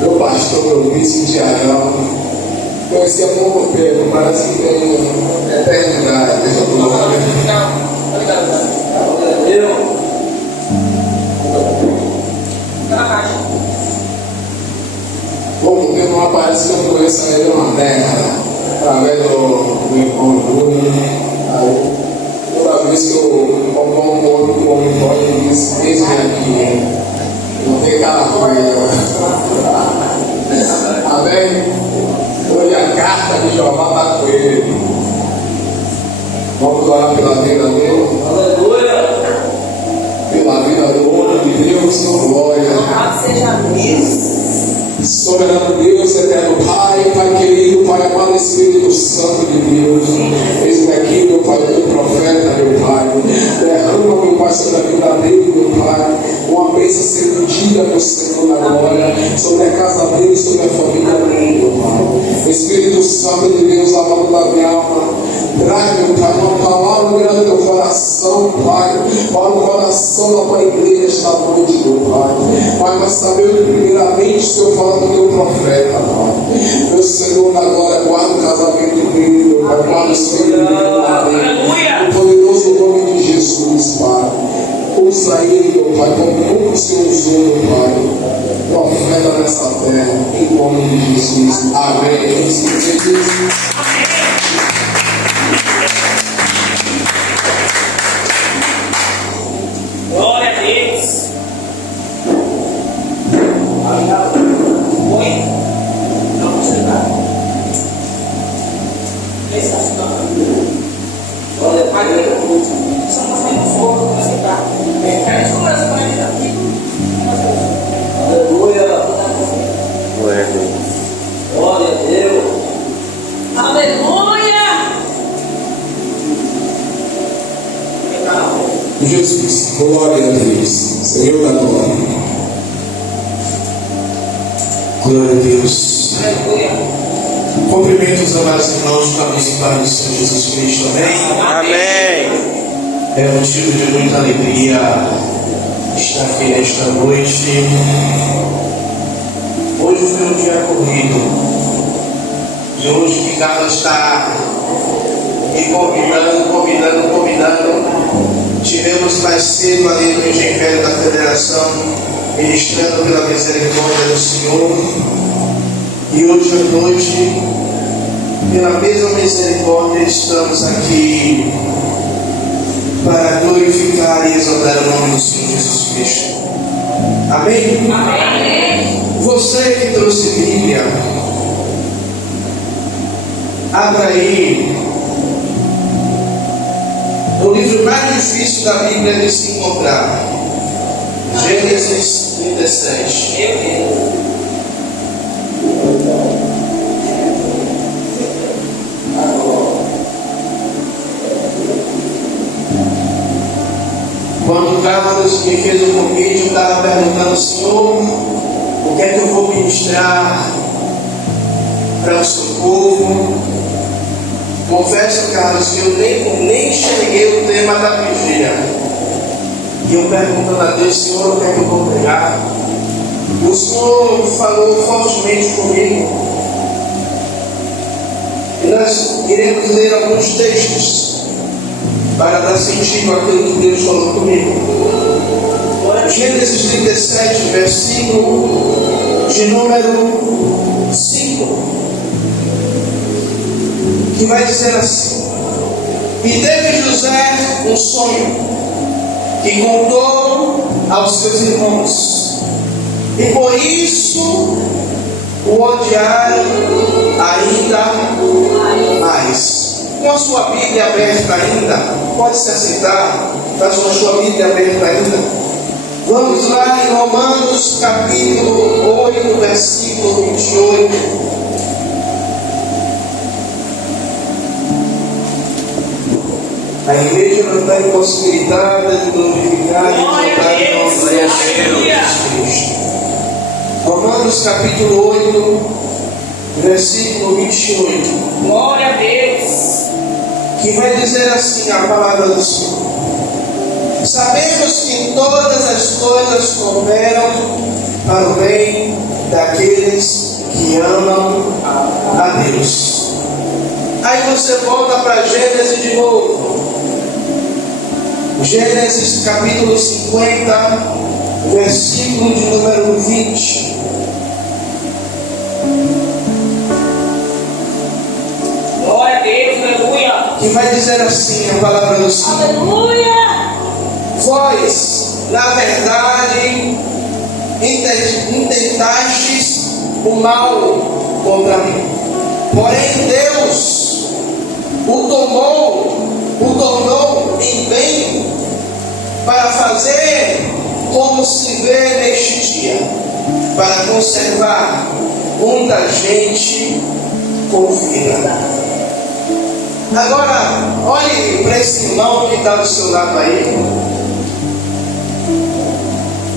Meu pastor, meu vice Tiagão, conheci há pouco tempo, parece que tem eternidade. Pouco tempo não aparece que eu conheço ele uma década, através do encontro. Toda vez que eu compro um outro que o homem pode diz, eis-me aqui. Não tem cara feia. Amém? Hoje a carta de Jeová está com ele. Vamos orar pela vida dele. Aleluia! Pela vida do homem de Deus, glória. Seja Deus. Soberano Deus, eterno Pai, Pai querido, Pai amado, Espírito Santo de Deus, eis-me aqui, meu Pai, meu profeta, meu Pai, derrama, meu Pai, sobre a vida dele, meu Pai, uma bênção sentida, meu Senhor, na glória, sobre a casa dele, sobre a família dele, meu Pai. Espírito Santo de Deus, amado da minha alma, traz, meu Pai, uma palavra grande do teu coração, Pai, para o coração da tua igreja esta noite, meu Pai. Pai, nós sabemos que primeiramente o Senhor fala do teu profeta, Pai. Meu Senhor, na glória, guarda o casamento dele, meu Pai, guarda o Senhor, no poderoso nome de Jesus, Pai. Usa ele, meu Pai, como nunca o Senhor usou, meu Pai. Profeta nessa terra, em nome de Jesus. Amém. Glória a Deus. Oi? Não precisa nada. Esse olha, Pai, só nós temos fogo para aceitar. Quero descobrir com ele aqui. Aleluia. Glória a Deus. Glória a Deus. Aleluia. Jesus, glória a Deus, Senhor da glória. Glória a Deus. Cumprimento os amados irmãos com a nossa Pai do Senhor Jesus Cristo, amém? Amém. É motivo de muita alegria estar aqui esta noite. Hoje foi um dia corrido, de hoje que Carlos está me convidando. Tivemos mais cedo ali no Engenho da Federação, ministrando pela misericórdia do Senhor. E hoje à noite, pela mesma misericórdia, estamos aqui para glorificar e exaltar o nome do Senhor Jesus Cristo. Amém? Amém. Você que trouxe Bíblia, abra aí no livro mais difícil da Bíblia de se encontrar, Gênesis 37. Quando o Carlos me fez o convite, eu estava perguntando, Senhor, o que é que eu vou ministrar para o seu povo? Confesso, Carlos, que eu nem enxerguei o tema da vigília. E eu perguntando a Deus, Senhor, o que é que eu vou pregar? E o Senhor falou fortemente comigo. E nós iremos ler alguns textos para dar sentido àquilo que Deus falou comigo. Gênesis 37, versículo de número 5, que vai dizer assim: e teve José um sonho, que contou aos seus irmãos, e por isso o odiaram ainda mais. Com a sua Bíblia aberta ainda, pode se assentar, mas com a sua Bíblia aberta ainda. Vamos lá em Romanos capítulo 8, versículo 28. A igreja não está impossibilitada de glorificar e exaltar o nome de Jesus Cristo. Romanos capítulo 8, versículo 28. Glória a Deus. Que vai dizer assim a palavra do Senhor: sabemos que todas as coisas cooperam para o bem daqueles que amam a Deus. Aí você volta para Gênesis de novo. Gênesis capítulo 50, versículo de número 20. Glória a Deus, aleluia. Que vai dizer assim a palavra do Senhor: Aleluia. vós, na verdade, intentastes o mal contra mim, porém Deus o tornou em bem, para fazer como se vê neste dia, para conservar muita gente com vida. Agora, olhe para esse irmão que está do seu lado aí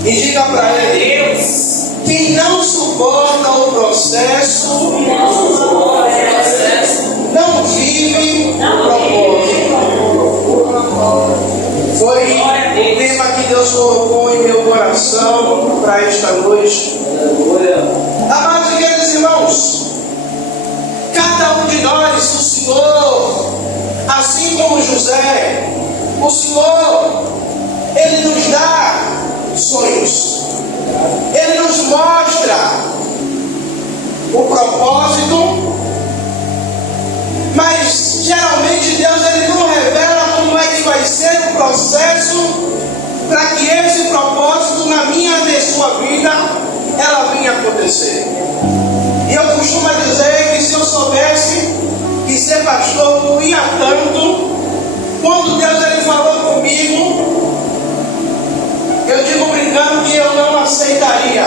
e diga para ele: Deus. quem não suporta o processo não vive o propósito. Foi o tema que Deus colocou em meu coração para esta noite. Amados e queridos irmãos, cada um de nós, o Senhor, assim como José, o Senhor, Ele nos dá sonhos, Ele nos mostra o propósito, mas geralmente Deus Ele não revela como é que vai ser o processo para que esse propósito na minha e na sua vida ela venha acontecer. E eu costumo dizer que se eu soubesse que ser pastor doía tanto, quando Deus Ele falou comigo, eu digo brincando que eu não aceitaria,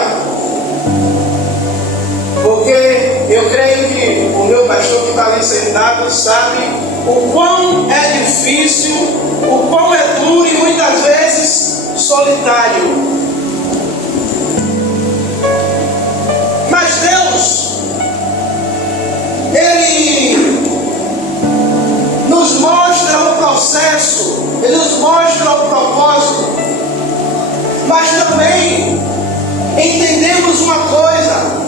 porque eu creio que o meu pastor que está ali sentado sabe o quão é difícil, o quão é duro e muitas vezes solitário. Mas Deus, Ele nos mostra o processo, Ele nos mostra o propósito, mas também entendemos uma coisa,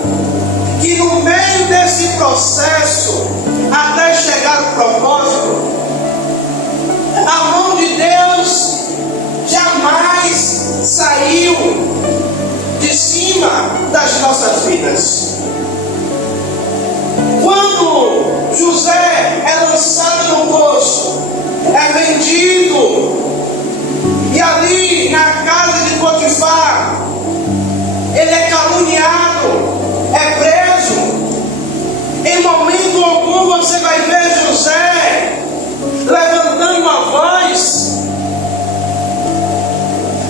que no meio desse processo, até chegar ao propósito, a mão de Deus jamais saiu de cima das nossas vidas. Quando José é lançado no poço, é vendido, e ali na casa de Potifar, ele é caluniado, é preso. Em momento algum você vai ver José levantando a voz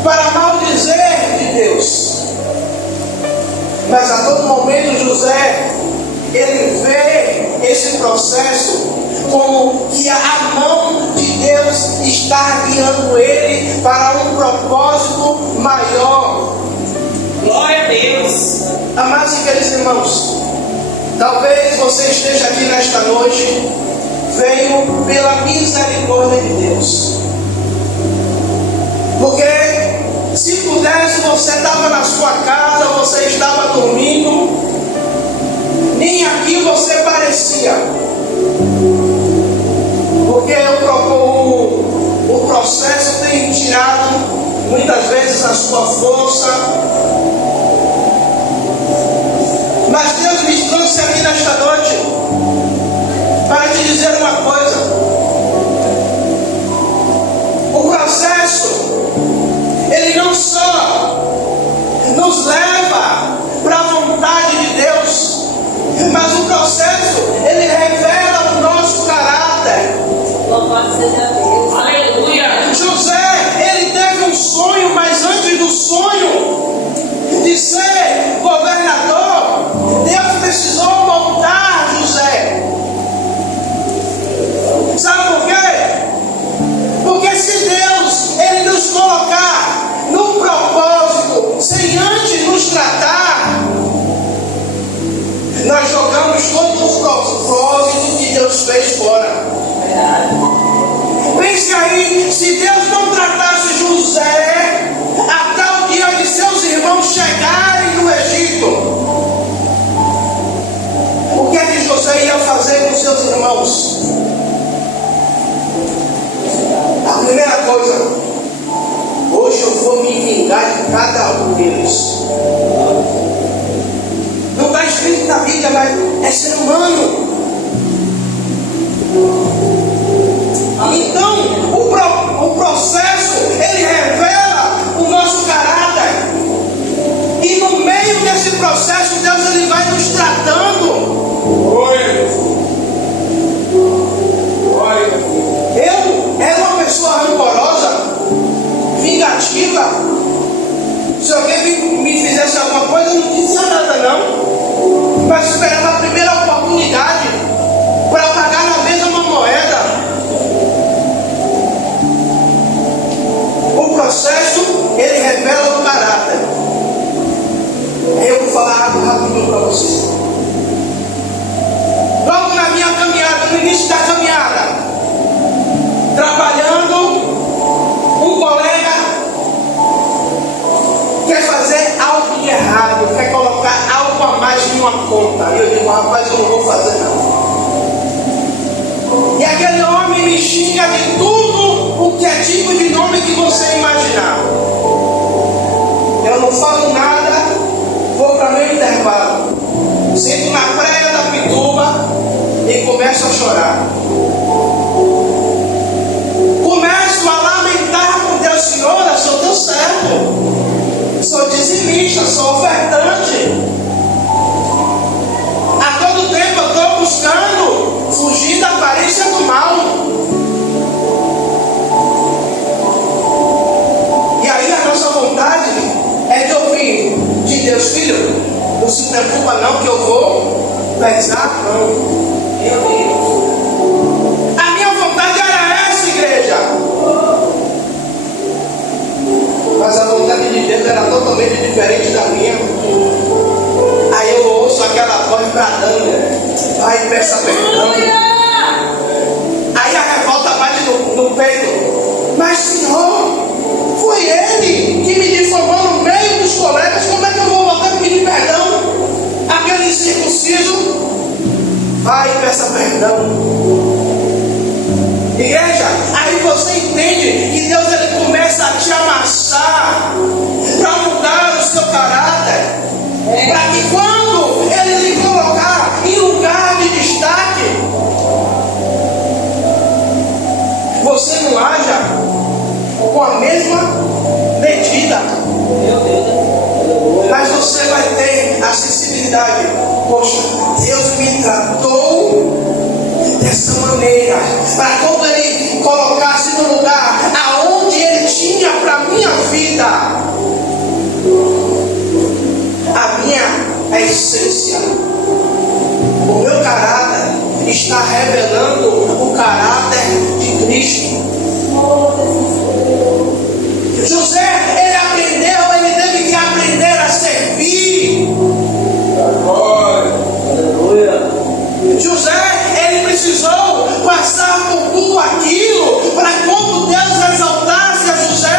para maldizer de Deus. Mas a todo momento José, ele vê esse processo como que a mão de Deus está guiando ele para um propósito maior. Glória a Deus. Amados e queridos irmãos, talvez você esteja aqui nesta noite, veio pela misericórdia de Deus. Porque se pudesse, você estava na sua casa, você estava dormindo, nem aqui você parecia. Porque o processo tem tirado muitas vezes a sua força. Mas Deus me trouxe aqui nesta noite para te dizer uma coisa: o processo, ele não só nos leva para a vontade de Deus, mas o processo, ele revela o nosso caráter. Louvado seja Deus. Aleluia. José, ele teve um sonho, mas antes do sonho de ser governador, Deus precisou moldar José. Sabe por quê? Porque se Deus, ele nos colocar num propósito sem antes nos tratar, nós jogamos todo o propósito que Deus fez fora. cada um deles. Não está escrito na Bíblia, mas é ser humano. Então, o processo, ele revela o nosso caráter. E no meio desse processo, Deus ele vai nos tratando. Eu era uma pessoa rancorosa, vingativa. Se alguém me fizesse alguma coisa, eu não dizia nada não. Mas esperava a primeira oportunidade para pagar na mesa uma moeda. O processo, ele revela o caráter. Eu vou falar algo rapidinho para vocês. Logo na minha caminhada, no início da caminhada, trabalhando, um colega quer fazer algo de errado, quer colocar algo a mais em uma conta. E eu digo, rapaz, eu não vou fazer não. E aquele homem me xinga de tudo o que é tipo de nome que você imaginar. Eu não falo nada, vou para meu intervalo. Sento na praia da Pituba e começo a chorar. Começo a lamentar com Deus, Senhor, eu sou teu servo, sou dizimista, sou ofertante. A todo tempo eu estou buscando fugir da aparência do mal. E aí a nossa vontade é de ouvir de Deus, filho, não se preocupa não que eu vou pesar a mão. Meu Deus. A minha vontade era essa, igreja. Mas a vontade de Deus era totalmente diferente da minha. Aí eu ouço aquela voz bradando, vai, peça perdão. Aí a revolta bate no peito. Mas Senhor, foi ele que me difamou no meio dos colegas. Como é que eu vou voltar a pedir perdão? Aquele circunciso, vai, peça perdão. Igreja, aí você entende que Deus ele começa a te amassar para mudar o seu caráter, para que quando ele lhe colocar em lugar de destaque, você não haja com a mesma medida, mas você vai ter a sensibilidade. Poxa, Deus me tratou dessa maneira, para quando ele colocasse no lugar aonde ele tinha para minha vida, a minha essência, o meu caráter está revelando o caráter de Cristo. José, ele aprendeu, ele teve que aprender a servir. José, ele precisou passar por tudo aquilo para quando Deus exaltasse a José,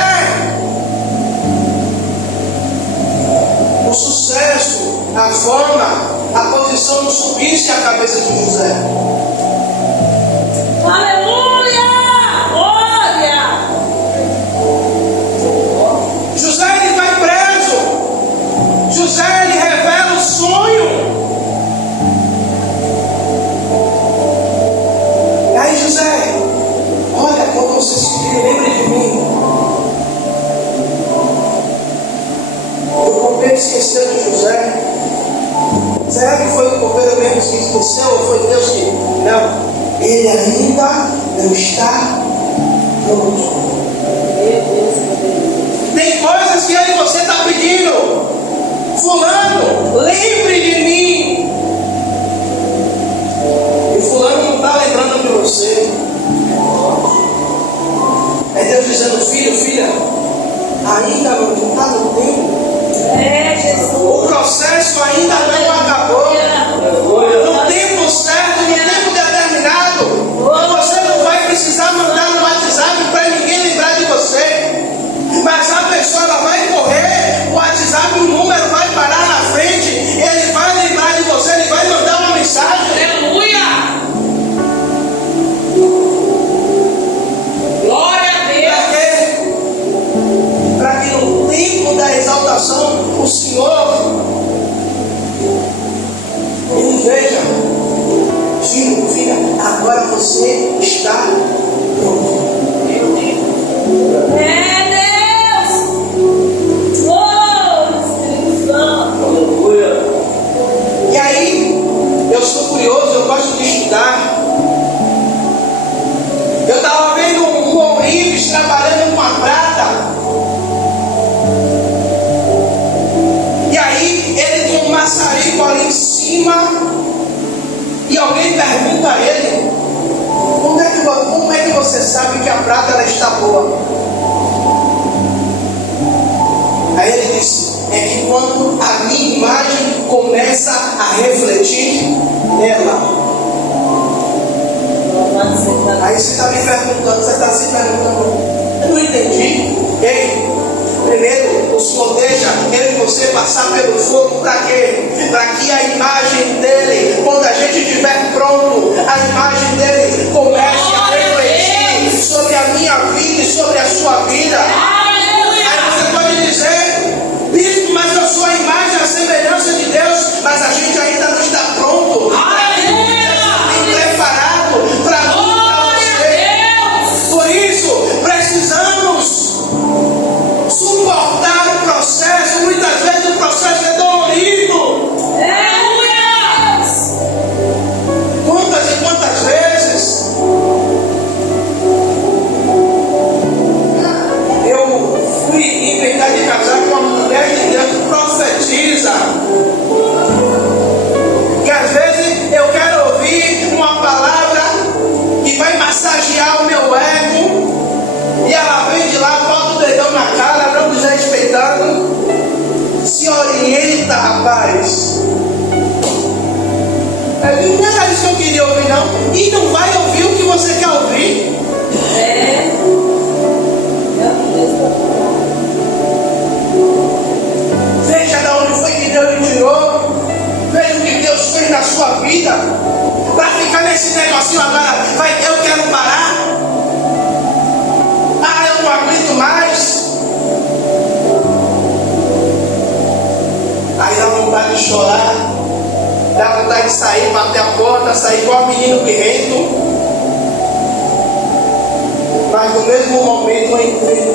o sucesso, a fama, a posição não subisse a cabeça de José. Aleluia! Glória! José, ele vai preso. José, ele revela o sonho. E aí, José, olha, quando você se lembre de mim. O copeiro esqueceu de José. Será que foi o copeiro mesmo que esqueceu ou foi Deus que... Não. Ele ainda não está pronto. Tem coisas que eu e você está pedindo. Fulano, lembre de mim. E fulano não está lembrando de você. É Deus dizendo, filho, filha, ainda não está no tempo. É, Jesus. O processo ainda não acabou. No tempo certo, no tempo determinado, você não vai precisar mandar no WhatsApp para ninguém lembrar de você. Mas a pessoa ela vai correr, o WhatsApp, o número vai parar na frente, ele vai lembrar de você, ele vai mandar uma mensagem. Aleluia! Glória a Deus! Para que no tempo da exaltação cima e alguém pergunta a ele: como é que você sabe que a prata ela está boa? Aí ele disse: é que quando a minha imagem começa a refletir nela. Aí você está me perguntando, você está se perguntando: eu não entendi. Ei, primeiro o Senhor deixa eu e você passar pelo fogo para quê? Para que a imagem dele, quando a gente estiver pronto, a imagem dele comece a refletir sobre a minha vida e sobre a sua vida. Aí você pode dizer: bispo, mas eu sou a imagem, a semelhança de Deus, mas a gente ainda não está pronto. Tem preparado para mim e para você. Por isso, precisamos suportar o processo. Muitas vezes o processo é dolorido. Quantas e quantas vezes eu fui inventar de casar com uma mulher de Deus que profetiza. Que às vezes eu quero ouvir uma palavra que vai massagear o meu ego, e ela vem de lá, bota o dedão na cara, não desrespeitando. Se orienta, rapaz. Não era isso que eu queria ouvir, não. E não vai ouvir o que você quer ouvir. Veja de onde foi que Deus lhe tirou. Veja o que Deus fez na sua vida. Para ficar nesse negocinho agora, eu quero parar. Eu não aguento mais. Aí dá vontade de chorar, dá vontade de sair, bater a porta, sair igual menino birrento. Mas no mesmo momento eu entendo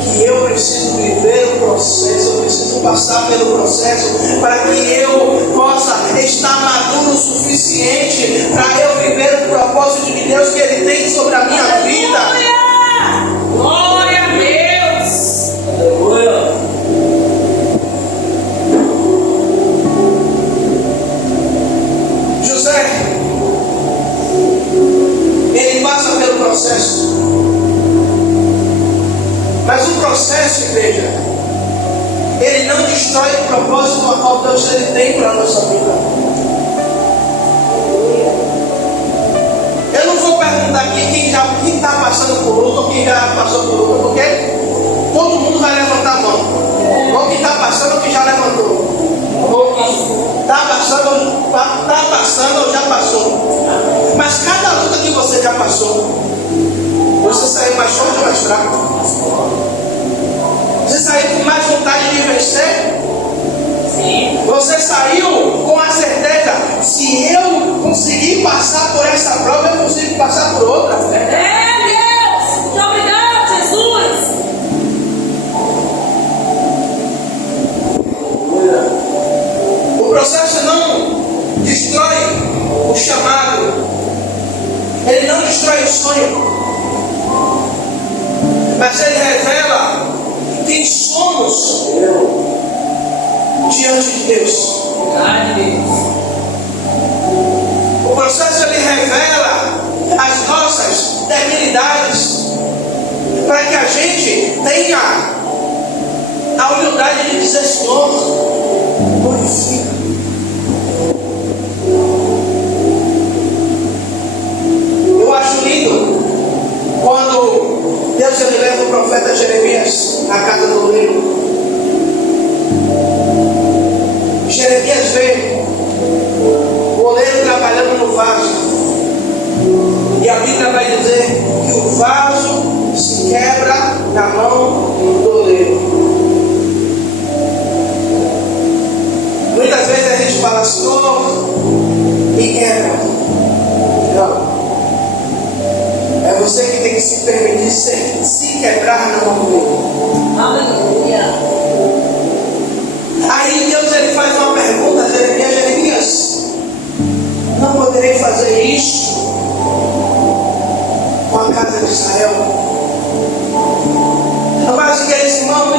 que eu preciso viver o processo, eu preciso passar pelo processo para que eu possa estar maduro o suficiente para eu viver o propósito de Deus que Ele tem sobre a minha vida. Glória a Deus! Aleluia! José, ele passa pelo processo. Mas o processo, igreja, ele não destrói o propósito a qual Deus ele tem para a nossa vida. Eu não vou perguntar aqui quem está passando por luta ou quem já passou por luta, porque todo mundo vai levantar a mão. Ou quem está passando ou quem já levantou. Ou quem está passando ou já passou. Mas cada luta que você já passou, você saiu mais forte ou mais fraco? Você saiu com mais vontade de vencer? Sim. Você saiu com a certeza: se eu conseguir passar por essa prova, eu consigo passar por outra. Deus! Muito obrigado, Jesus! O processo não destrói o chamado, ele não destrói o sonho, mas ele revela quem somos diante de Deus. O processo ele revela as nossas debilidades, para que a gente tenha a humildade de dizer: Senhor, glorifica. Eu acho lindo quando Deus ele leva o profeta Jeremias na casa do oleiro. Jeremias vê o oleiro trabalhando no vaso, e a Bíblia vai dizer que o vaso se quebra na mão do oleiro. Muitas vezes a gente fala: Senhor, me quebra. Não. É você que tem que se permitir se quebrar na mão dele. Aleluia! Aí Deus ele faz uma pergunta a Jeremias: Jeremias, não poderei fazer isso com a casa de Israel? Mas, queridos irmãos,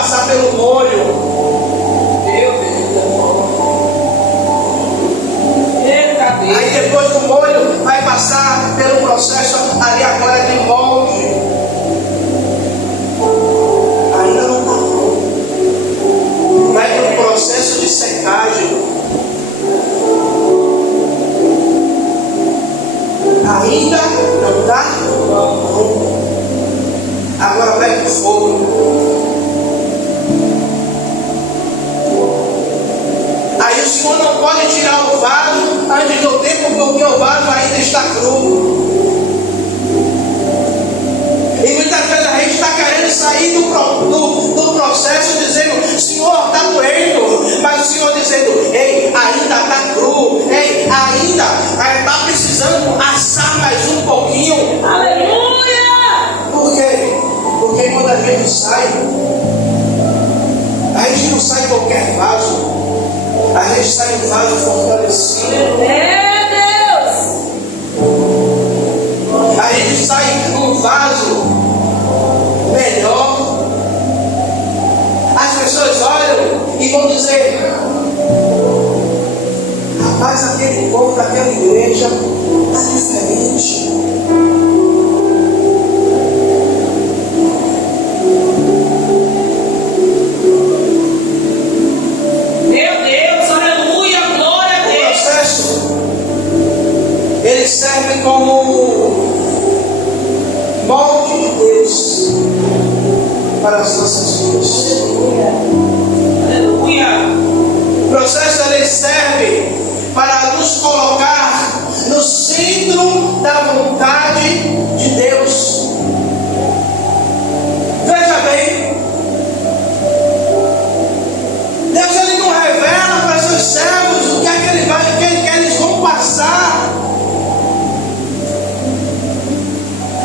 passar pelo molho. Aí depois do molho vai passar pelo processo ali agora de molde. Ainda não está pronto. Vai para o processo de secagem. Ainda não está pronto. Agora vai para o fogo. Aí o Senhor não pode tirar o vaso antes do tempo, porque o vaso ainda está cru. E muitas vezes a gente está querendo sair do processo dizendo: Senhor, está doendo. Mas o Senhor dizendo: ei, ainda está cru. Ei, ainda está precisando assar mais um pouquinho. Aleluia! Por quê? Porque quando a gente sai, a gente não sai qualquer vaso. A gente sai um vaso fortalecido. É Deus! A gente sai um vaso melhor. As pessoas olham e vão dizer: rapaz, aquele povo daquela igreja está diferente. Ele serve como molde de Deus para as nossas vidas. Aleluia! O processo ele serve para nos colocar no centro da vontade de Deus. Veja bem, Deus ele não revela para seus servos o que é que ele vai, o que eles vão passar.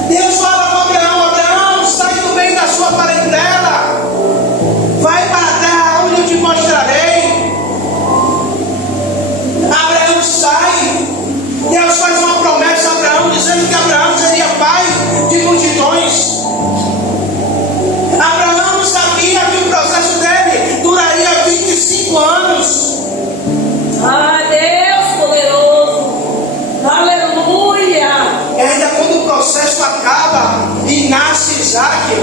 Deus fala com Abraão: Abraão, sai do meio da sua parentela, vai para a terra onde eu te mostrarei. Abraão sai. Deus faz uma promessa a Abraão, dizendo que Abraão seria pai de multidões. Abraão sabia que o processo dele duraria 25 anos. Ah, Deus poderoso! Aleluia! E ainda quando o processo acaba e nasce Isaac,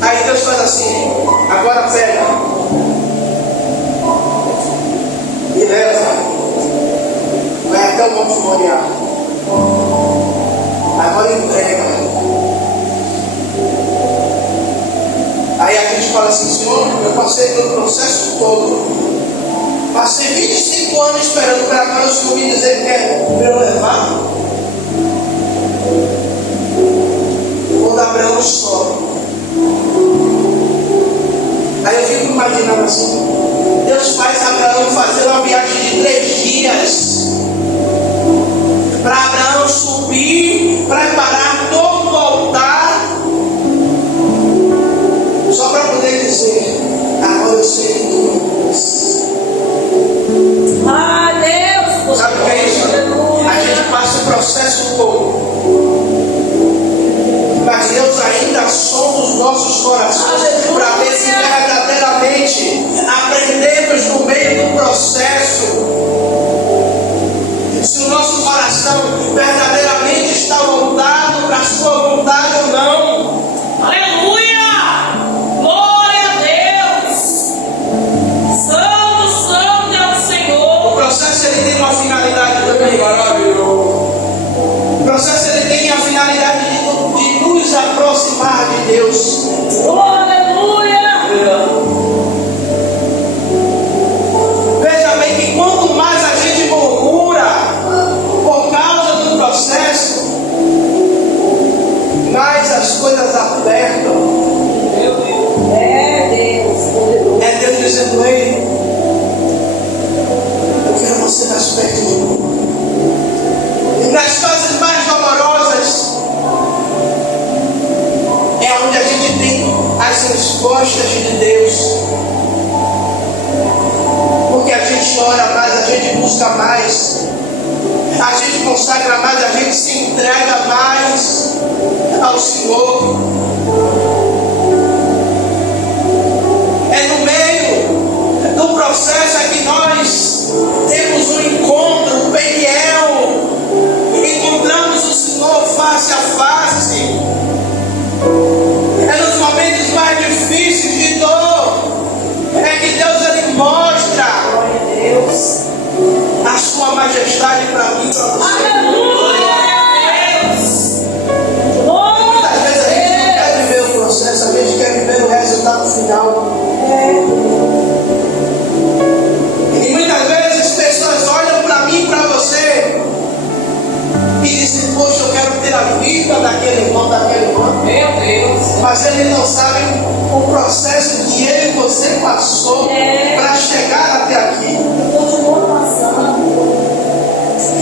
aí Deus faz assim: agora pega e leva, vai até o Monte Moriá, agora entrega. Aí a gente fala assim: Senhor, eu passei pelo processo todo, passei 25 anos esperando para agora o Senhor me dizer que quer para eu levar. Quando Abraão sobe, aí eu fico imaginando assim: Deus faz Abraão fazer uma viagem de 3 dias para Abraão subir, preparar todo o altar, só para poder dizer: agora eu sei que tu me és. Ah, Deus! Sabe o que é isso? A gente passa o processo todo, mas Deus ainda sonda os nossos corações para ver se verdadeiramente aprendemos no meio do processo, se o nosso coração verdadeiramente está voltado para a sua vontade ou não. Aleluia! Glória a Deus! Santo, santo é o Senhor! O processo ele tem uma finalidade também. O processo ele tem a finalidade de nos aproximar de Deus. Oh, aleluia! Veja bem que quanto mais a gente murmura por causa do processo, mais as coisas apertam. É Deus poderoso! É Deus dizendo: ei, eu quero você mais perto de mim. E nas fases mais dolorosas é onde a gente tem as respostas de Deus. Porque a gente ora mais, a gente busca mais, a gente consagra mais, a gente se entrega mais ao Senhor. processo é que nós temos um encontro, Peniel, encontramos o Senhor face a face. É nos momentos mais difíceis de dor, é que Deus ele mostra a sua majestade para mim, para você. Muitas vezes a gente não quer viver o processo, a gente quer viver o resultado final. E muitas vezes pessoas olham para mim, para você, e dizem: poxa, eu quero ter a vida daquele irmão, daquela irmã. Meu Deus. Mas eles não sabem o processo que ele e você passou para chegar até aqui.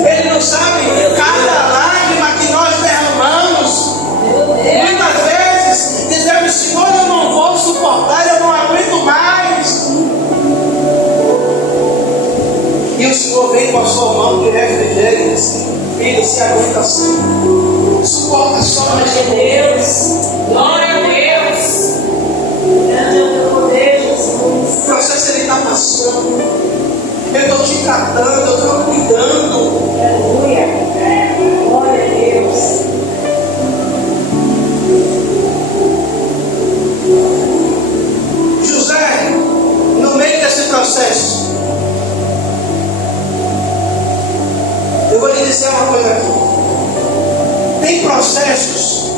Eles não sabem cada lágrima que nós derramamos. Muitas vezes dizemos: Senhor, eu não vou suportar, eu não aguento mais. E o Senhor vem com a sua mão de refrigério e diz: filho, se aguenta assim. Suporta só, mas Deus. Glória a Deus. Grande é o teu poder, Jesus. o processo ele está passando. Eu estou te tratando, eu estou cuidando. Aleluia. Glória a Deus. José, no meio desse processo, eu vou lhe dizer uma coisa aqui. Tem processos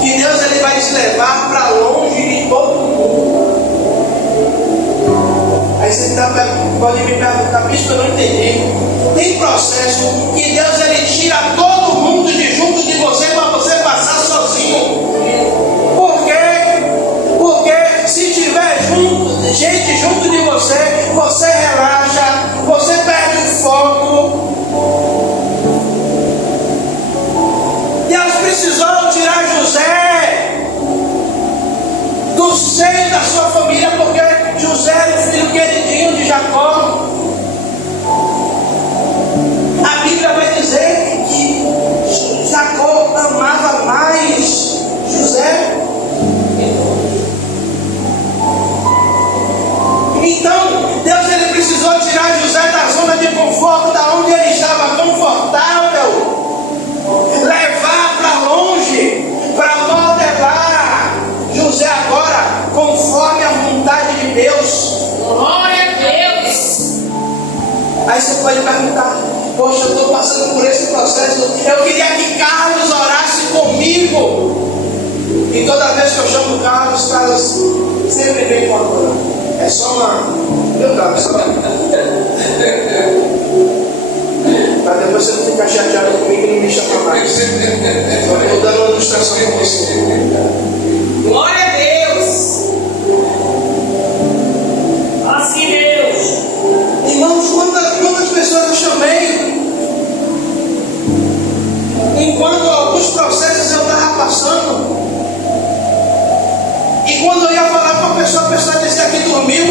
que Deus ele vai te levar para longe de todo mundo. Aí você pode me perguntar: bispo, eu não entendi. Tem processo que Deus ele tira todo mundo de junto de você para você passar sozinho. Por quê? Porque se tiver gente junto de você, você relaxa, você perde o foco. Deus precisou tirar José do seio da sua família, porque José era o filho queridinho de Jacó. A Bíblia vai dizer que Jacó amava mais José. Então, Deus ele precisou tirar José da zona de conforto, da onde ele estava confortável, levar para longe, para modelar José agora conforme a vontade de Deus. Glória a Deus. Aí você pode perguntar: poxa, eu estou passando por esse processo, eu queria que Carlos orasse comigo. E toda vez que eu chamo Carlos, Carlos sempre vem com a cura. É só uma. Meu Carlos, só uma. Para depois você não ficar chateado comigo e não me chamar mais. Só estou dando uma ilustração para você. Glória a Deus. Assim, Deus. Irmãos, quantas pessoas eu chamei? Enquanto alguns processos eu estava passando. E quando eu ia falar com a pessoa dizia que dormiu.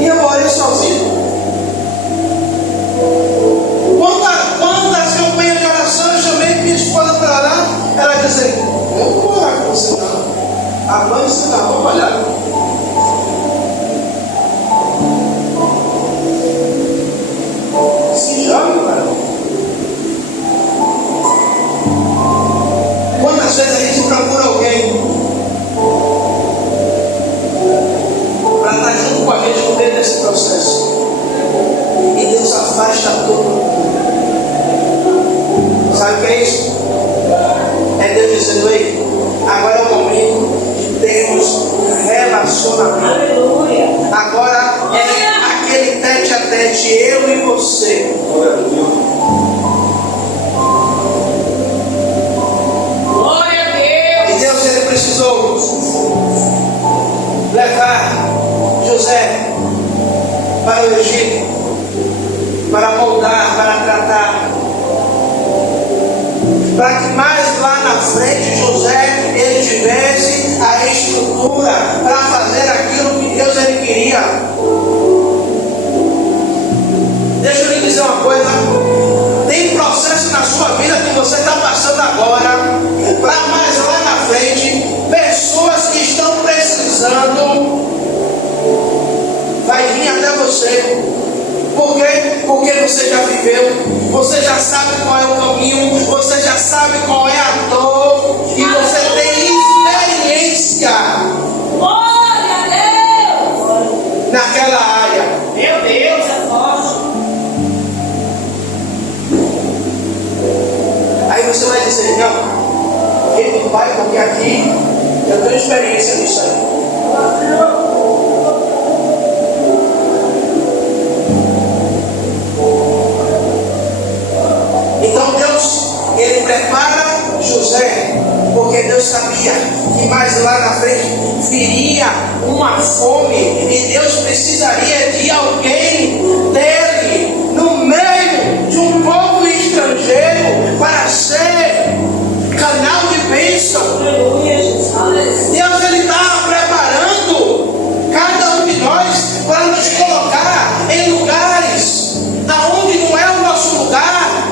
E eu morei sozinho. Quantas campanhas de oração eu chamei minha esposa para orar? Ela dizia: eu não vou orar com você não. A mãe você não, vamos olhar. Se joga, cara. Quantas vezes a gente procura alguém para estar junto com a gente no meio desse processo, e Deus afasta todo mundo. Sabe o que é isso? É Deus dizendo: ei, agora é o momento de termos relacionamento. Aleluia. Agora é aquele tete a tete, eu e você. Glória a Deus. E Deus ele precisou levar José para o Egito, para moldar, para tratar, para que mais lá na frente José ele tivesse a estrutura para fazer aquilo que Deus ele queria. Deixa eu lhe dizer uma coisa: tem processo na sua vida que você está passando agora, para mais lá na frente, pessoas que estão precisando você. Por quê? Porque você já viveu, você já sabe qual é o caminho, você já sabe qual é a dor, e você tem experiência Glória a Deus. naquela área. Meu Deus, é forte. Aí você vai dizer, não, ele vai, porque aqui eu tenho experiência nisso aí. Então Deus, ele prepara José, porque Deus sabia que mais lá na frente viria uma fome e Deus precisaria de alguém dele no meio de um povo estrangeiro para ser canal de bênção. Aleluia, Jesus. Deus, ele está preparando cada um de nós para nos colocar em lugares aonde não é o nosso lugar,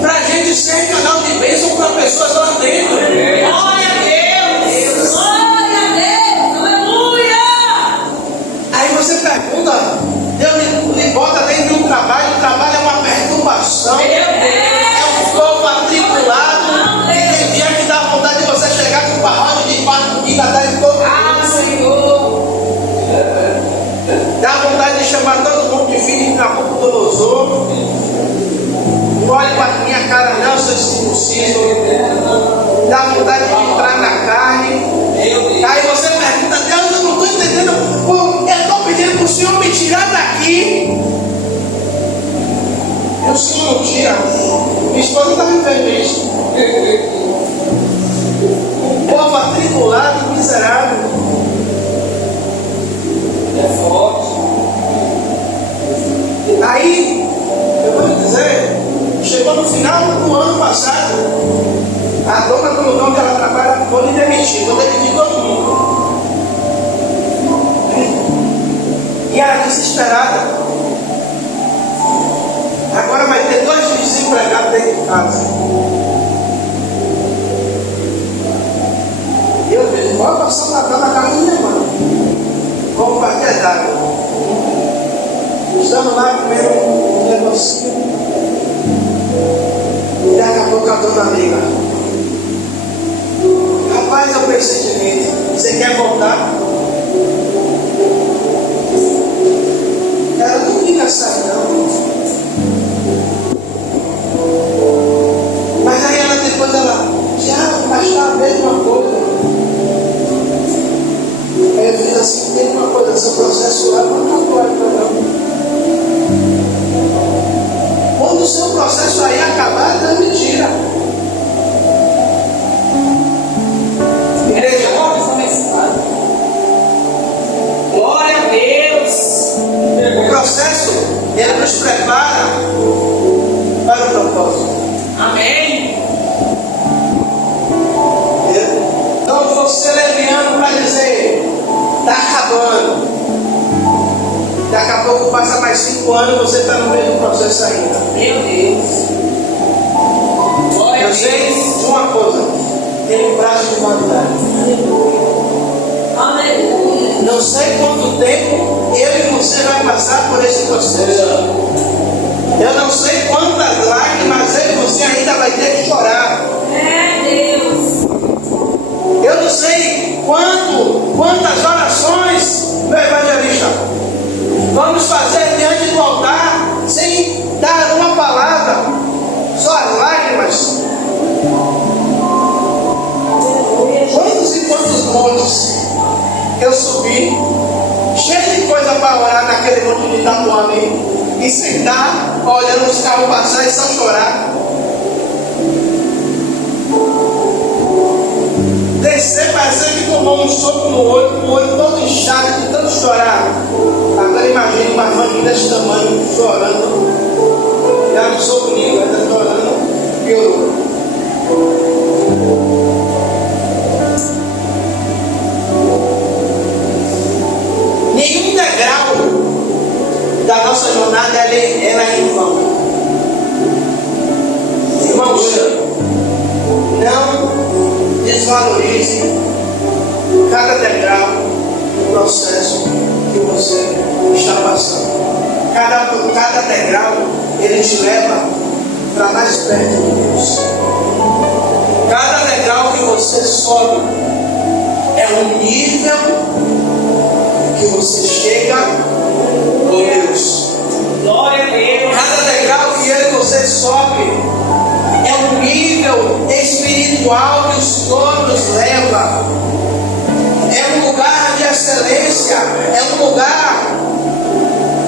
para a gente ser canal de bênção para pessoas lá dentro. Glória a Deus. Glória a Deus. Aleluia. Aí você pergunta, Deus lhe bota dentro de um trabalho, o trabalho é uma perturbação, Meu Deus. é um povo atribulado, e tem dia que dá vontade de você chegar com um barrote de 4 quilos atrás de todo Ah, mundo. Senhor. Dá vontade de chamar todo mundo de filho de Nabucodonosor. Não olhe para a minha cara não, seus circuncisos. Dá vontade de entrar na carne. Aí você pergunta, Deus, eu não estou entendendo. Eu estou pedindo para o Senhor me tirar daqui. E o Senhor não tira. Minha esposa está me vendo isso. Povo atribulado e miserável. É forte. Aí, eu vou lhe dizer, chegou no final do ano passado, a dona do lugar onde ela trabalha, vou lhe demitir todo mundo. E ela desesperada. Agora vai ter 2 desempregados dentro de casa. E eu disse, bora passar o Natal na casa da minha mãe. Vamos para a d'água. Estamos lá comendo um negocinho. E daqui a pouco a dona liga. Rapaz, eu pensei de mim. Você quer voltar? Ela não liga essa não. Mas aí ela depois mas está a mesma coisa. Aí eu fiz assim, tem uma coisa, seu processo lá não acabou ainda não. Quando o seu processo aí acabar, Deus me tira. Igreja, Glória a Deus. o processo, ele nos prepara para o propósito. Amém. Não vou ser leviano para dizer, está acabando. Daqui a pouco passa mais 5 anos e você está no meio do processo ainda. Meu Deus. Glória a Eu sei Deus. de uma coisa, tem um prazo de validade. Aleluia. Não sei quanto tempo eu e você vai passar por esse processo. Eu não sei quantas lágrimas eu e você ainda vai ter que chorar. É Deus. Eu não sei quantas orações, meu evangelista, vamos fazer diante do altar sem dar uma palavra, só as lágrimas. Quantos e quantos montes eu subi, cheio de coisa para orar naquele monte de Itapuami, e sentar, olhando os carros passar e só chorar. Descer, parecia que tomou um soco no olho, com o olho todo inchado de tanto chorar. Agora imagine uma família desse tamanho chorando. Já não sou comigo, ainda chorando, piorou. Nenhum degrau da nossa jornada ela é em vão. Irmãos, não desvalorize cada degrau do processo que você está está passando. Cada degrau, ele te leva para mais perto de Deus. Cada degrau que você sobe é um nível que você chega com Deus. Glória a Deus. Cada degrau que você sobe é um nível espiritual que o Senhor nos leva. É um lugar de excelência. É um lugar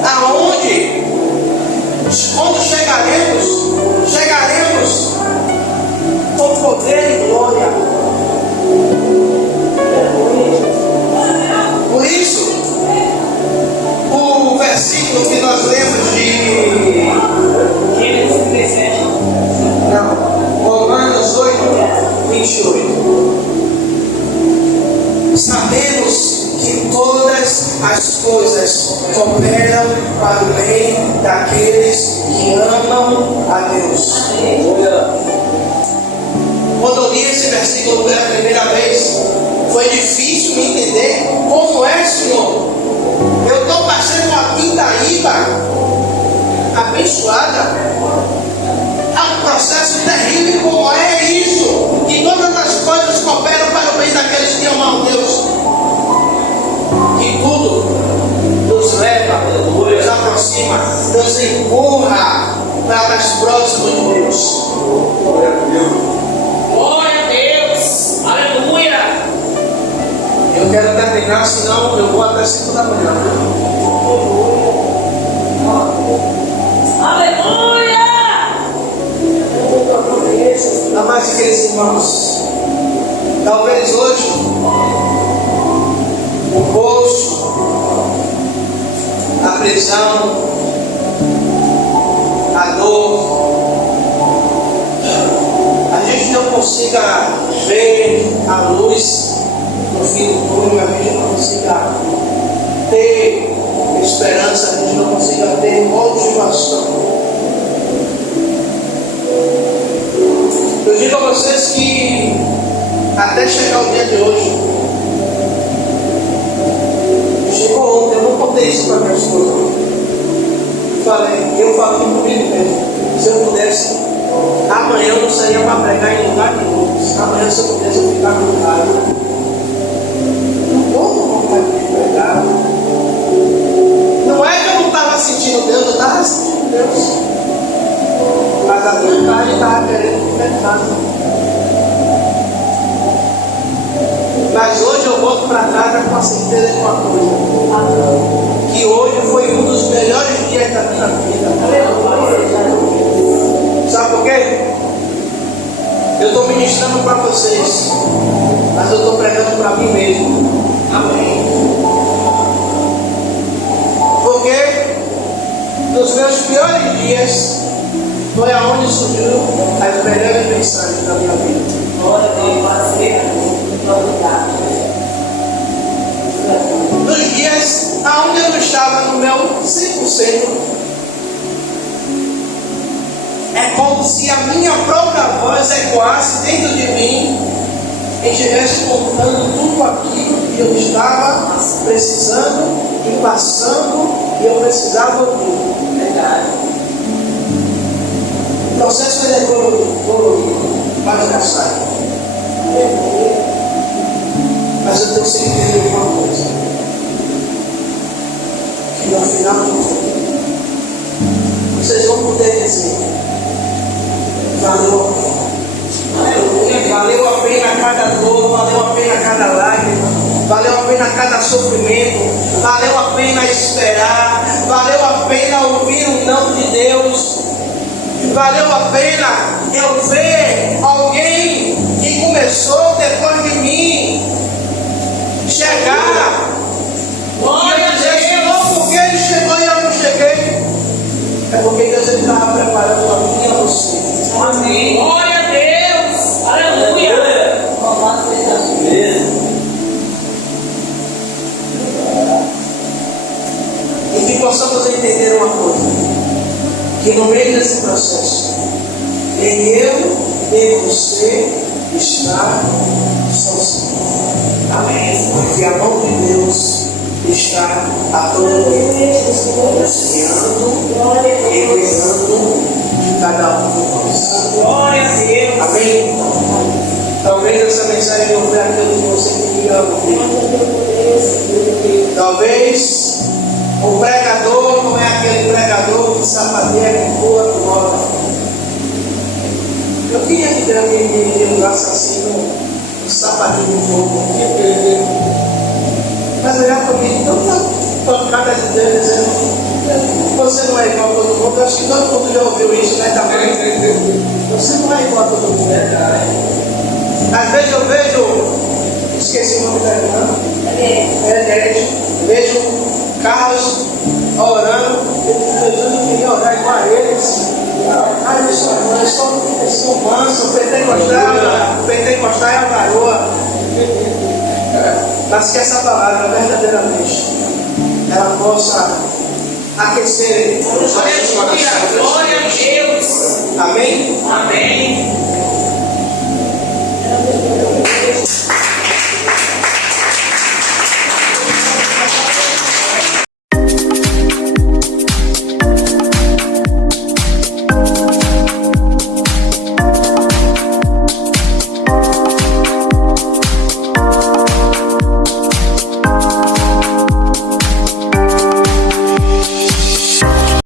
aonde, quando chegaremos com poder e glória. Por isso, o versículo que nós lemos de Romanos 8, 28. Sabemos que todas as coisas cooperam para o bem daqueles que amam a Deus. Quando eu li esse versículo pela primeira vez, foi difícil me entender como é, Senhor. Eu estou passando uma pindaíba abençoada. É um processo terrível. Como é isso? Que todas as coisas cooperam para o bem daqueles que amam a Deus. Que tudo nos leva, nos aproxima, nos empurra para mais próximo de Deus. Glória a Deus. Aleluia. Eu quero terminar, senão eu vou até 5 da manhã. Aleluia. Amados e queridos irmãos, talvez hoje o poço, a prisão, a dor, a gente não consiga ver a luz no fim do túnel, a gente não consiga ter esperança, a gente não consiga ter motivação. Eu digo a vocês que até chegar o dia de hoje, chegou ontem, eu não contei isso para minha esposa. Eu falei comigo mesmo, se eu pudesse, amanhã eu não saía para pregar em lugar nenhum. Amanhã, se eu pudesse, eu ficava em casa. Não estou com vontade de pregar. Não é que eu não estava sentindo Deus, eu estava sentindo Deus. Mas a vontade estava querendo enfrentar. Mas hoje eu volto para casa com a certeza de uma coisa: que hoje foi um dos melhores dias da minha vida. Sabe por quê? Eu estou ministrando para vocês, mas eu estou pregando para mim mesmo. Amém. Porque nos meus piores dias foi aonde surgiu as melhores mensagens da minha vida. Glória a Deus. Nos dias aonde eu não estava no meu 100%, é como se a minha própria voz ecoasse dentro de mim e estivesse contando tudo aquilo que eu estava precisando e passando, e eu precisava ouvir. Verdade. O processo é dolorido, mas já sai. Mas eu tenho certeza de uma coisa: que no final do dia, vocês vão poder dizer: valeu a pena. Valeu a pena cada dor, valeu a pena cada lágrima, valeu a pena cada sofrimento, valeu a pena esperar, valeu a pena ouvir o não de Deus, valeu a pena eu ver alguém que começou depois de mim chegar. Glória a dizer, Deus. Senhor, porque ele chegou e eu não cheguei? É porque Deus estava preparando a mim e a você. Amém. Glória a Deus. Aleluia. E que possamos entender uma coisa: que no meio desse processo, nem eu, nem você está sozinho. Amém. Porque a mão de Deus está a todo momento guiando e cuidando de cada um de nós. Glória a Deus. Amém? Talvez essa mensagem não foi aquilo que você queria ouvir. Talvez o pregador não é aquele pregador que sapateia com boa moda. Eu queria que Deus me usasse assim no sapatinho do fogo. Mas olhar para mim, tanta pancada de Deus dizendo: você não é igual a todo mundo. Eu acho que todo mundo já ouviu isso, né? Também. Você não é igual a todo mundo, né, cara? Às vezes eu vejo, esqueci o nome da irmã, vejo Carlos orando, Jesus, eu queria orar igual a eles. Mas eu sou manso, pentecostal é a garoa. Mas que essa palavra verdadeiramente ela possa aquecer os nossos corações. Glória a Deus. Amém? Amém.